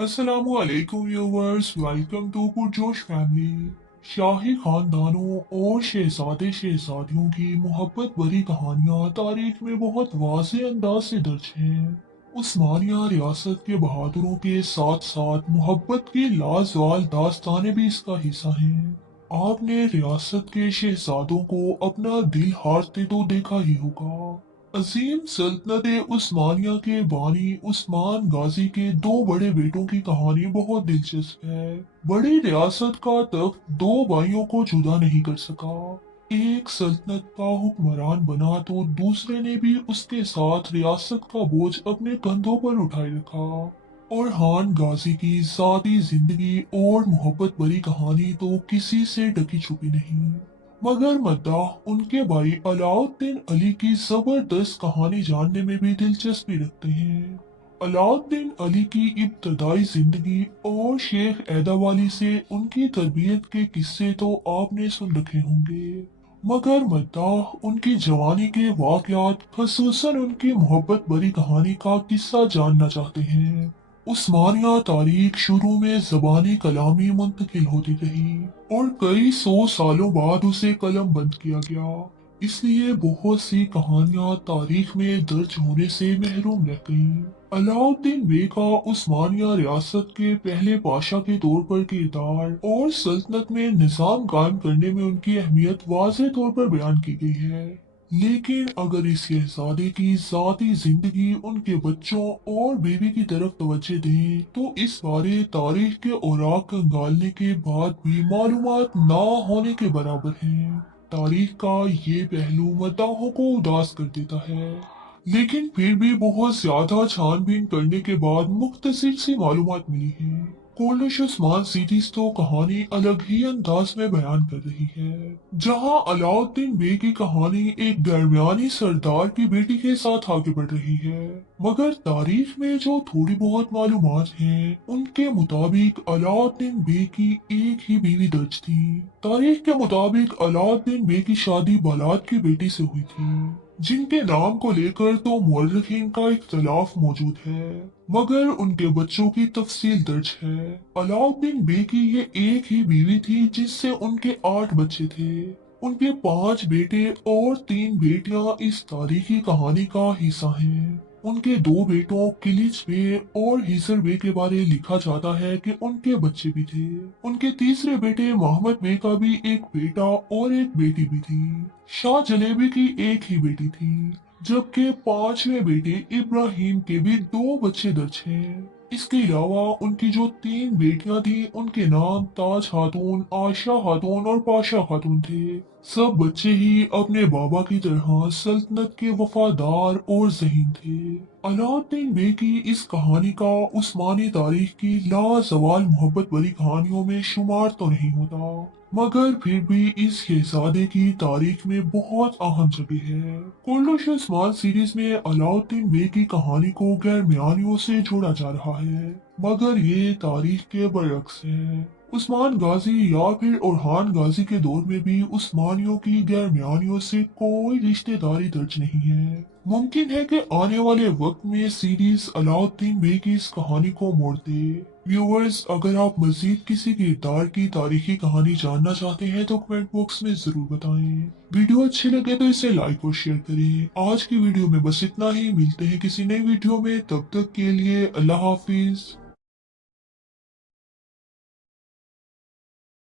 अस्सलामुअलैकुम viewers, welcome to पुरजोश family. शाही खानदानों और शहजादे शहजादियों की मोहब्बत भरी कहानियां तारीख में बहुत वाज़ेह अंदाज से दर्ज हैं। उस्मानिया रियासत के बहादुरों के साथ साथ मोहब्बत की लाजवाल दास्तानें भी इसका हिस्सा हैं। आपने रियासत के शहजादों को अपना दिल हारते तो देखा ही होगा। अजीम सल्तनत उस्मानिया के बानी उस्मान गाजी के दो बड़े बेटों की कहानी बहुत दिलचस्प है। बड़ी रियासत का तख्त दो भाइयों को जुदा नहीं कर सका। एक सल्तनत का हुक्मरान बना तो दूसरे ने भी उसके साथ रियासत का बोझ अपने कंधों पर उठाए रखा। और हान गाजी की सादी जिंदगी और मोहब्बत भरी कहानी तो किसी से ढकी छुपी नहीं। मगर मद्दाह उनके भाई अलाउद्दीन अली की जबरदस्त कहानी जानने में भी दिलचस्पी रखते हैं। अलाउद्दीन अली की इब्तदाई जिंदगी और शेख ऐदावाली से उनकी तरबियत के किस्से तो आपने सुन रखे होंगे। मगर मद्दाह उनकी जवानी के वाकयात, खसूसन उनकी मोहब्बत भरी कहानी का किस्सा जानना चाहते हैं। उस्मानिया तारीख शुरू में जबानी कलामी मुंतकिल होती रही और कई सौ सालों बाद उसे कलम बंद किया गया। इसलिए बहुत सी कहानियां तारीख में दर्ज होने से महरूम रह गईं। अलाउद्दीन बेग का उस्मानिया रियासत के पहले बादशाह के तौर पर किरदार और सल्तनत में निजाम कायम करने में उनकी अहमियत वाज़ेह तौर पर बयान की गई है। लेकिन अगर इस शहजादे की जाती जिंदगी, उनके बच्चों और बीवी की तरफ तवज्जो दें तो इस बारे तारीख के औराक खंगालने के बाद भी मालूमात ना होने के बराबर हैं। तारीख का ये पहलू मद्दाहों को उदास कर देता है, लेकिन फिर भी बहुत ज्यादा छानबीन करने के बाद मुख्तसर सी मालूमात मिली है। कोल्डश उस्मान सीरीज तो कहानी अलग ही अंदाज में बयान कर रही है, जहां अलाउद्दीन बे की कहानी एक दरमियानी सरदार की बेटी के साथ आगे बढ़ रही है। मगर तारीख में जो थोड़ी बहुत मालूमात हैं, उनके मुताबिक अलाउद्दीन बे की एक ही बीवी दर्ज थी। तारीख के मुताबिक अलाउद्दीन बे की शादी बालात की बेटी से हुई थी, जिनके नाम को लेकर तो मुअर्रिखीन का इख्तलाफ मौजूद है, मगर उनके बच्चों की तफसील दर्ज है। अलाउद्दीन बे की ये एक ही बीवी थी जिससे उनके 8 बच्चे थे। उनके 5 बेटे और 3 बेटियां इस तारीखी कहानी का हिस्सा हैं। उनके 2 बेटों किलिच बे और हिजर बे के बारे लिखा जाता है कि उनके बच्चे भी थे। उनके तीसरे बेटे मोहम्मद बे का भी एक बेटा और एक बेटी भी थी। शाह जलेबी की एक ही बेटी थी, जबकि 5वें बेटे इब्राहिम के भी 2 बच्चे दर्ज हैं। इसके अलावा उनकी जो 3 बेटियां थी, उनके नाम ताज खातून, आयशा खातून और पाशा खातून थे। सब बच्चे ही अपने बाबा की तरह सल्तनत के वफादार और ज़हीन थे। अलाउद्दीन बे की इस कहानी का उस्मानी तारीख की लाजवाल मोहब्बत भरी कहानियों में शुमार तो नहीं होता, मगर फिर भी इस शहजादे की तारीख में बहुत अहम जगह है। कुल्लुश उस्मान सीरीज में अलाउद्दीन बे की कहानी को गैर म्यानियों से जोड़ा जा रहा है, मगर ये तारीख के बरअक्स है। उस्मान गाजी या फिर ओरहान गाजी के दौर में भी उस्मानियों की गैर म्यानियों से कोई रिश्तेदारी दर्ज नहीं है। मुमकिन है कि आने वाले वक्त में सीरीज अलाउद्दीन बे की इस कहानी को मोड़ दे। व्यूवर्स, अगर आप मजीद किसी किरदार की तारीखी कहानी जानना चाहते हैं तो कमेंट बॉक्स में जरूर बताएं। वीडियो अच्छी लगे तो इसे लाइक और शेयर करें। आज की वीडियो में बस इतना ही, मिलते हैं किसी नई वीडियो में, तब तक के लिए अल्लाह हाफिज।